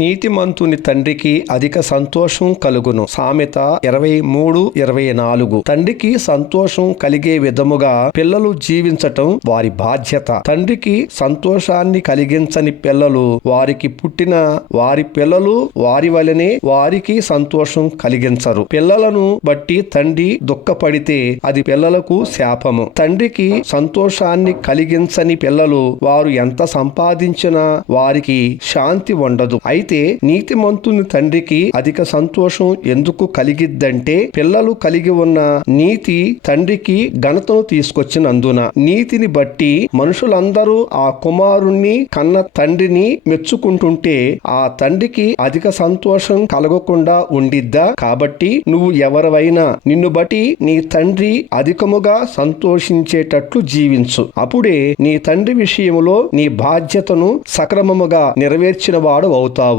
నీతిమంతుని తండ్రికి అధిక సంతోషం కలుగును. సామెత 23:24. తండ్రికి సంతోషం కలిగే విధముగా పిల్లలు జీవించటం వారి బాధ్యత. తండ్రికి సంతోషాన్ని కలిగించని పిల్లలు వారికి పుట్టిన వారి పిల్లలు వారి వలనే వారికి సంతోషం కలిగించరు. పిల్లలను బట్టి తండ్రి దుఃఖపడితే అది పిల్లలకు శాపము. తండ్రికి సంతోషాన్ని కలిగించని పిల్లలు వారు ఎంత సంపాదించినా వారికి శాంతి ఉండదు. అయితే నీతిమంతుని తండ్రికి అధిక సంతోషం ఎందుకు కలిగిద్దంటే పిల్లలు కలిగి ఉన్న నీతి తండ్రికి ఘనతను తీసుకొచ్చినందున. నీతిని బట్టి మనుషులందరూ ఆ కుమారుణ్ణి కన్న తండ్రిని మెచ్చుకుంటుంటే ఆ తండ్రికి అధిక సంతోషం కలగకుండా ఉండిద్దా? కాబట్టి నువ్వు ఎవరివైనా నిన్ను బట్టి నీ తండ్రి అధికముగా సంతోషించేటట్లు జీవించు. అప్పుడే నీ తండ్రి విషయంలో నీ బాధ్యతను సక్రమముగా నెరవేర్చిన వాడు అవుతావు.